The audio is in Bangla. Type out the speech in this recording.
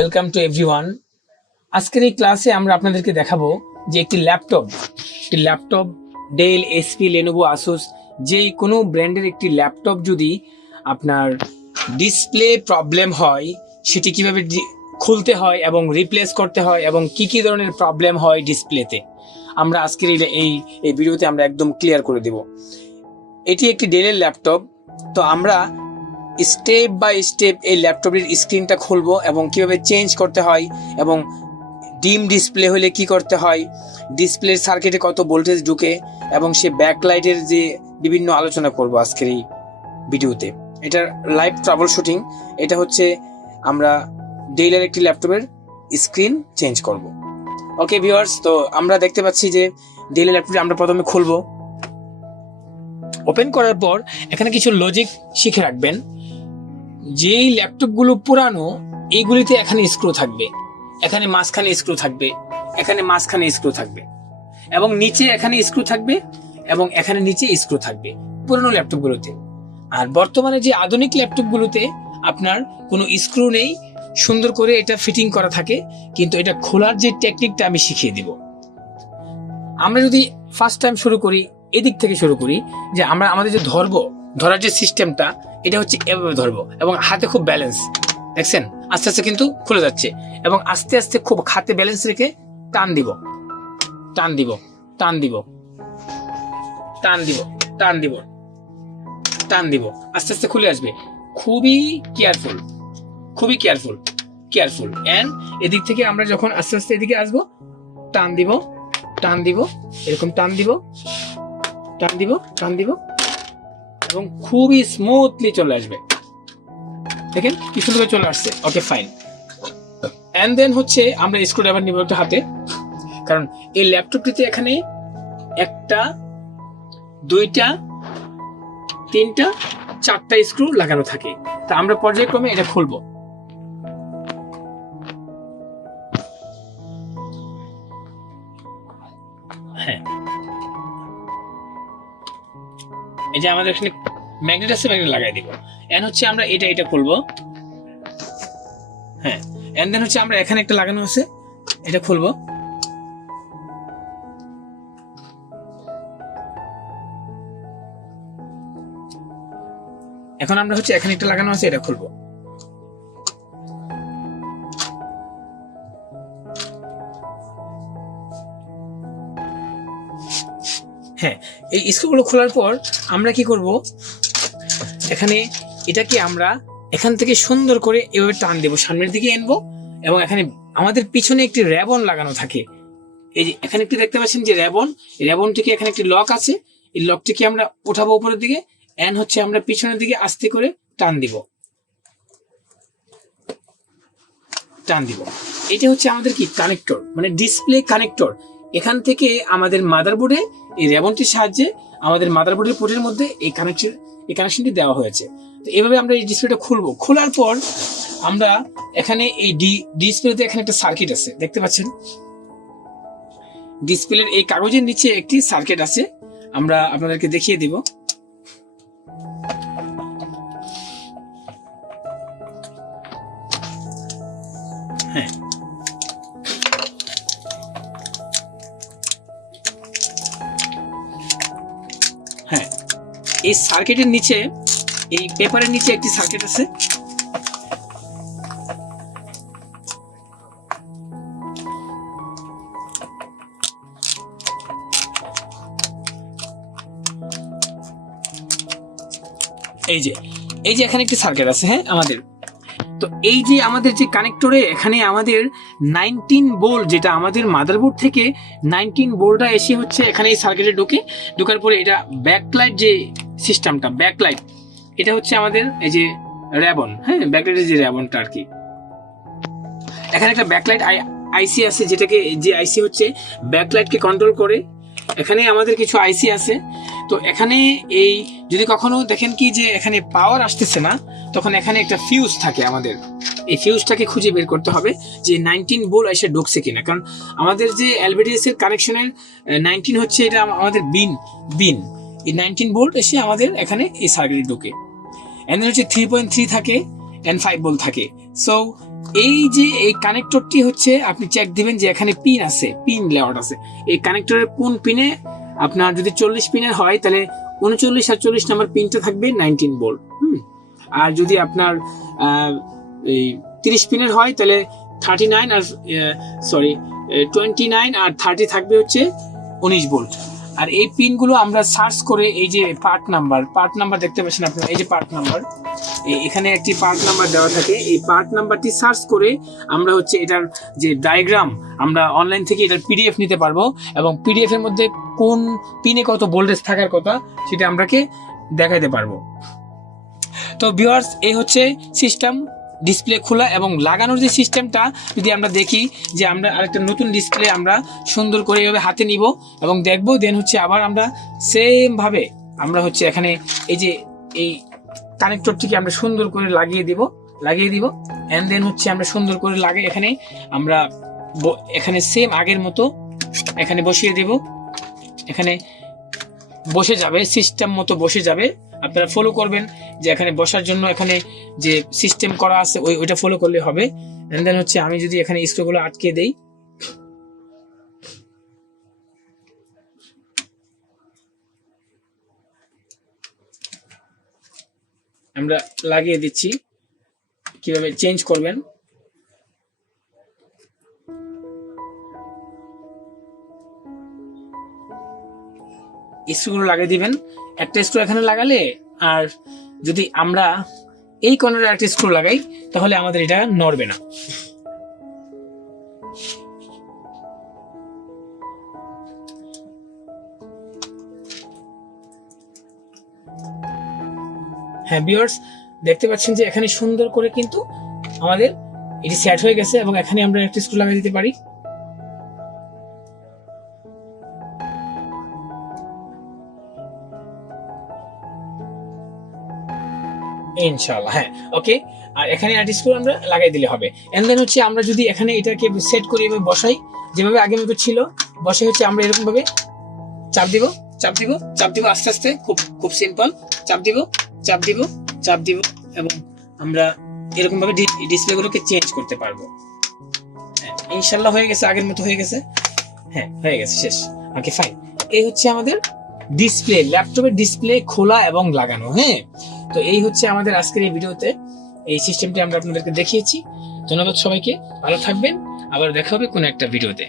Welcome to everyone. আজকের এই ক্লাসে আমরা আপনাদেরকে দেখাবো যে একটি laptop del, SP, Lenovo, Asus যে কোনো ব্র্যান্ডের একটি ল্যাপটপ যদি আপনার ডিসপ্লে প্রবলেম হয় সেটি কিভাবে খুলতে হয় এবং রিপ্লেস করতে হয় এবং কি কি ধরনের প্রবলেম হয় ডিসপ্লেতে, আমরা আজকের এই ভিডিওতে আমরা একদম ক্লিয়ার করে দেব। এটি একটি ডেলের ল্যাপটপ। তো আমরা স্টেপ বাই স্টেপ এই ল্যাপটপের স্ক্রিনটা খুলবো এবং কিভাবে চেঞ্জ করতে হয় এবং ডিম ডিসপ্লে হলে কি করতে হয়, ডিসপ্লের সার্কিটে কত ভোল্টেজ ঢুকে এবং সে ব্যাকলাইটের যে বিভিন্ন আলোচনা করব আজকের এই ভিডিওতে। এটার লাইভ ট্রাবল শুটিং। এটা হচ্ছে আমরা ডেলের একটি ল্যাপটপের স্ক্রিন চেঞ্জ করব। ওকে ভিউয়ার্স, তো আমরা দেখতে পাচ্ছি যে ডেলের ল্যাপটপটি আমরা প্রথমে খুলবো। ওপেন করার পর এখানে কিছু লজিক শিখে রাখবেন। যেই ল্যাপটপগুলো পুরানো এইগুলিতে এখানে স্ক্রু থাকবে, এখানে মাঝখানে স্ক্রু থাকবে, এখানে মাঝখানে স্ক্রু থাকবে এবং নিচে এখানে স্ক্রু থাকবে এবং এখানে নিচে স্ক্রু থাকবে পুরানো ল্যাপটপগুলোতে। আর বর্তমানে যে আধুনিক ল্যাপটপগুলোতে আপনার কোনো স্ক্রু নেই, সুন্দর করে এটা ফিটিং করা থাকে, কিন্তু এটা খোলার যে টেকনিকটা আমি শিখিয়ে দিব। আমরা যদি ফার্স্ট টাইম শুরু করি, এদিক থেকে শুরু করি, যে আমরা আমাদের যে ধরার যে সিস্টেমটা, এটা হচ্ছে এভাবে ধরবো এবং হাতে খুব ব্যালেন্স, দেখছেন আস্তে আস্তে কিন্তু খুলে যাচ্ছে এবং আস্তে আস্তে খুব হাতে ব্যালেন্স রেখে টান দিব টান দিব টান দিব টান দিব টান দিব টান দিব, আস্তে আস্তে খুলে আসবে। খুবই কেয়ারফুল, খুবই কেয়ারফুল এন্ড এদিক থেকে আমরা যখন আস্তে আস্তে এদিকে আসবো, টান দিব টান দিব, এরকম টান দিব টান দিব টান দিব এবং খুবই স্মুথলি চলে আসবে। দেখেন কি সুন্দর চলে আসছে। Okay fine. এন্ড দেন হচ্ছে আমরা স্ক্রুড্রাইভার নিব একটা হাতে, কারণ এই ল্যাপটপটিতে এখানে একটা, দুইটা, তিনটা, চারটা স্ক্রু লাগানো থাকে। তা আমরা পর্যায়ক্রমে এটা খুলবো। হ্যাঁ, এই যে আমাদের এখানে ম্যাগনেট আছে, ম্যাগনেট লাগাই দিব। এন্ড হচ্ছে আমরা এটা খুলবো। হ্যাঁ, এন্ড দেন হচ্ছে আমরা এখানে একটা লাগানো আছে, এটা খুলবো। এখন আমরা হচ্ছে এখানে একটা লাগানো আছে, এটা খুলবো। হ্যাঁ, এই স্ক্রুগুলো খোলার পর আমরা কি করব, এখানে এটাকে আমরা এখান থেকে সুন্দর করে এভাবে টান দেবো, সামনের দিকে আনবো এবং এখানে আমাদের পিছনে একটি র্যাবন লাগানো থাকে। এই যে এখানে একটি দেখতে পাচ্ছেন যে র্যাবনটিকে এখানে একটি লক আছে, এই লকটিকে আমরা উঠাবো উপরের দিকে, এন্ড হচ্ছে আমরা পিছনের দিকে আস্তে করে টান দিব। এটা হচ্ছে আমাদের কি কানেক্টর, মানে ডিসপ্লে কানেক্টর। এখান থেকে আমাদের মাদারবোর্ডে এই র্যাবনটির সাহায্যে আমাদের মাদারবোর্ডের পোর্টের মধ্যে এই কানেকশনটি দেওয়া হয়েছে। তো এইভাবে আমরা এই ডিসপ্লেটা খুলবো। খোলার পর আমরা এখানে এই ডিসপ্লেতে এখানে একটা সার্কিট আছে, দেখতে পাচ্ছেন ডিসপ্লের এই কাগজের নিচে একটি সার্কিট আছে, আমরা আপনাদেরকে দেখিয়ে দিব। হ্যাঁ, এই সার্কিটের নিচে, এই পেপারের নিচে একটি সার্কিট আছে। এই যে এখানে একটি সার্কিট আছে। হ্যাঁ, আমাদের তো এই যে আমাদের যে কানেক্টরে এখানে আমাদের 19 ভোল্ট, যেটা আমাদের মাদারবোর্ড থেকে 19 ভোল্টটা এসে হচ্ছে এখানে এই সার্কিটে ঢোকার পরে এটা ব্যাকলাইট যে সিস্টেমটা, ব্যাকলাইট এটা হচ্ছে আমাদের এই যে র্যাবন। হ্যাঁ, ব্যাকলাইটের যে র্যাবনটা আর কি, এখানে একটা ব্যাকলাইট আইসি আছে, যেটাকে যে আইসি হচ্ছে ব্যাকলাইটকে কন্ট্রোল করে। এখানে আমাদের কিছু আইসি আছে। তো এখানে এই যদি কখনো দেখেন কি যে এখানে পাওয়ার আসতেছে না, তখন এখানে একটা ফিউজ থাকে। আমাদের এই ফিউজটাকে খুঁজে বের করতে হবে যে 19 ভোল্ট এসে ঢুকছে কিনা, কারণ আমাদের যে এলভিডিএস এর কানেকশনের 19 হচ্ছে এটা আমাদের বিন এই 19 ভোল্ট এসে আমাদের এখানে এই সার্কিটে ঢুকে। এন্ড হচ্ছে 3.3 থাকে এন্ড 5 ভোল্ট থাকে। সো এই যে এই কানেক্টরটি হচ্ছে আপনি চেক দিবেন যে এখানে পিন আছে, পিন লেআউট আছে। এই কানেক্টরের কোন পিনে আপনার যদি 40 পিনের হয় তাহলে 39 আর 40 নম্বর পিনটা থাকবে 19 ভোল্ট। আর যদি আপনার এই 30 পিনের হয় তাহলে 39 আর 29 আর 30 থাকবে হচ্ছে 19 ভোল্ট। আর এই পিনগুলো আমরা সার্চ করে এই যে পার্ট নাম্বার দেখতে পাচ্ছেন আপনারা, এই যে পার্ট নাম্বার, এখানে একটি পার্ট নাম্বার দেওয়া থাকে। এই পার্ট নাম্বারটি সার্চ করে আমরা হচ্ছে এটার যে ডায়াগ্রাম আমরা অনলাইন থেকে এটার পিডিএফ নিতে পারবো, এবং পিডিএফ এর মধ্যে কোন পিনে কত ভোল্টেজ থাকার কথা সেটা আমরাকে দেখাইতে পারবো। তো ভিউয়ার্স, এই হচ্ছে সিস্টেম ডিসপ্লে খোলা এবং লাগানোর যে সিস্টেমটা যদি আমরা দেখি যে আমরা আরেকটা নতুন ডিসপ্লে আমরা সুন্দর করে এইভাবে হাতে নিব এবং দেখবো, দেন হচ্ছে আবার আমরা সেম ভাবে আমরা হচ্ছে এখানে এই যে এই কানেক্টরটিকে আমরা সুন্দর করে লাগিয়ে দিব এন্ড দেন হচ্ছে আমরা সুন্দর করে লাগিয়ে এখানে আমরা এখানে সেম আগের মতো এখানে বসিয়ে দেব। এখানে বসে যাবে, সিস্টেম মতো বসে যাবে। আপনারা ফলো করবেন যে এখানে বসার জন্য এখানে যে সিস্টেম করা আছে ওইটা ফলো করলে হবে। এন্ড দেন হচ্ছে আমি যদি এখানে স্ক্রুগুলো আটকে দেই, আমরা লাগিয়ে দিচ্ছি। কিভাবে চেঞ্জ করবেন, স্ক্রুগুলো লাগিয়ে দিবেন। একটা স্ক্রু এখানে লাগালে, আর যদি আমরা এই কর্নারে একটা স্ক্রু লাগাই তাহলে আমাদের এটা নড়বে না। হ্যাঁ ভিউয়ার্স, দেখতে পাচ্ছেন যে এখানে সুন্দর করে কিন্তু আমাদের এটি সেট হয়ে গেছে, এবং এখানে আমরা একটা স্ক্রু লাগিয়ে দিতে পারি। ইনশাআল্লাহ, হ্যাঁ ওকে। আর এখানে একটা স্ক্রু আমরা লাগাই দিলে হবে। এন্ড দেন হচ্ছে আমরা যদি এখানে এটাকে সেট করি এবং বসাই, যেভাবে আগের মতো ছিল বসে হচ্ছে আমরা এরকম ভাবে চাপ দিব আস্তে আস্তে, খুব সিম্পল। চাপ দিব এবং আমরা এরকম ভাবে ডিসপ্লে গুলোকে চেঞ্জ করতে পারবো। ইনশাআল্লাহ হয়ে গেছে, আগের মতো হয়ে গেছে। হ্যাঁ হয়ে গেছে, শেষ। Okay fine. এই হচ্ছে আমাদের ডিসপ্লে, ল্যাপটপের ডিসপ্লে খোলা এবং লাগানো। হ্যাঁ, তো এই হচ্ছে আমাদের আজকের এই ভিডিওতে এই সিস্টেমটি আমরা আপনাদেরকে দেখিয়েছি। ধন্যবাদ সবাইকে, ভালো থাকবেন, আবার দেখা হবে কোনো একটা ভিডিওতে।